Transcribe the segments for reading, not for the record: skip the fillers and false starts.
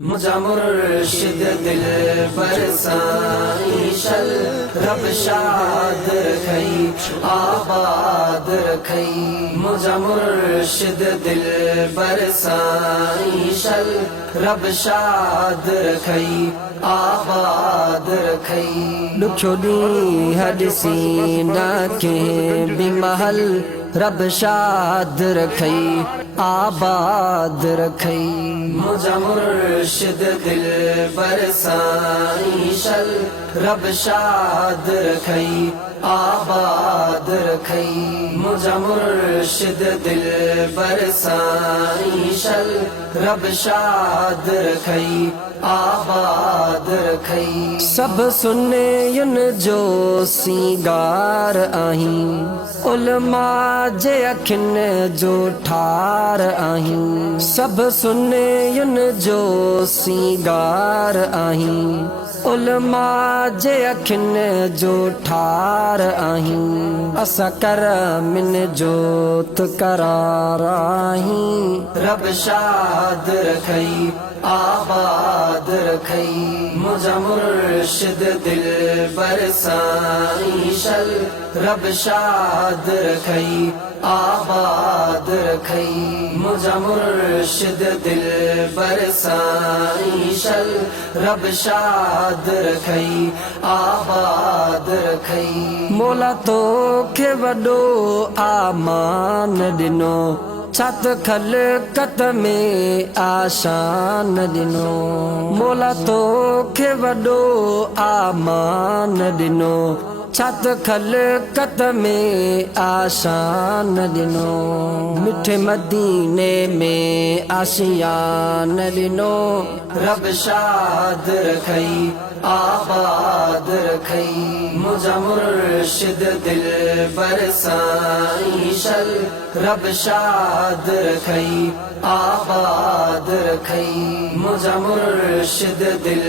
मुझा मुर्शिद दिल बरसाइशल रब शाद रखई आबाद रखई। मुझा मुर्शिद दिल बरसाइशल रब शाद रखई आबाद रखई। लुछोड़ी हदसी डाके बिमहल रब शाद रखई आबाद रखई। मुझा मुर्शिद दिल बरसाइशल रब शाद रखई आबाद रखई। मुझा मुर्शिद दिल बरसाइशल रब शाद रखई आबाद रखई। सब सुने युन जो सिंगार आही उलमा जे अखिन जो ठार आही। सब सुने युन जो सिंगार आही उलमा जे अखिन जो ठार आही। असा कर मिन जोत करार आही रब शाद रखई आबाद रखई। मुझा मुर्शिद दिल बरसाइशल रब शाद रखई आबाद रखई। मुझा मुर्शिद दिल बरसाइशल रब शाद रखई आबाद रखई। मोला तो के वडो आमान दिनो छत खलकत में आशान दिनो। मोला तो के वडो आमान दिनो छत खलकत में आशान दिनो। मिठे मदीने में आशियान दिनो रब शाद रखई आबाद रखई। मुझा मुर्शिद दिल बरसाइशल रब शाद रखई आबाद रखई। मुझा मुर्शिद दिल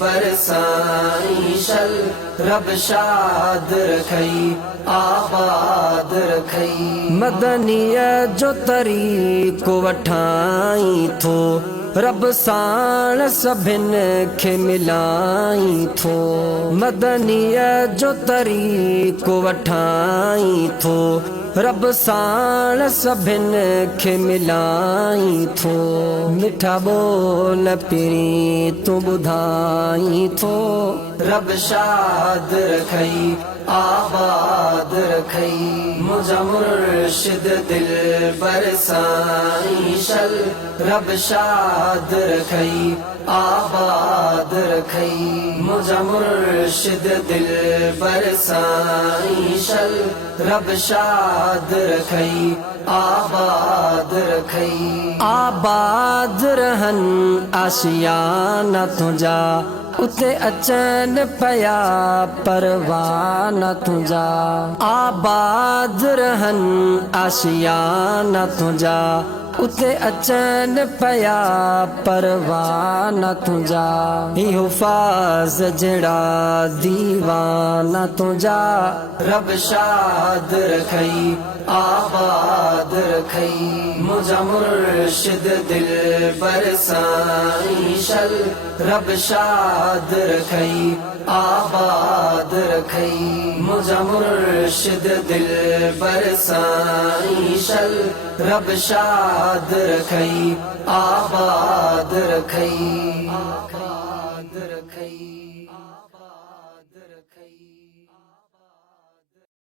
बरसाइशल रब शाद रखई आबाद रखई। मदनिया जो तरीको वठाई थो रब साण सभिन खे मिलाई थो। मदनिया जो तरीको वठाई थो रब साण सभिन खे मिलाई थो। मिठा बोल पिरी तू ॿुधाई थो रब शाद रखई आबाद रखई। मुझा मुर्शिद दिल बरसाइशल रब शाद रखई आबाद रखई। मुझा मुर्शिद दिल बरसाइशल रब शाद रखई आबाद रखई। आबाद रहन आशियाना तुझा उते अचन पया परवाना तुझा। आबाद रहन आशियाना तुझा उते अचन पया परवाना तुझा। इहो फाज़ जड़ा दीवाना तुझा रब शाद रखई आबाद रखई। मुझा मुर्शिद दिल बरसाइशल रब शाद रखई आबाद रखई। मुझा मुर्शिद दिल बरसाइशल रब शाद रखई आबाद रखई आबाद रखई।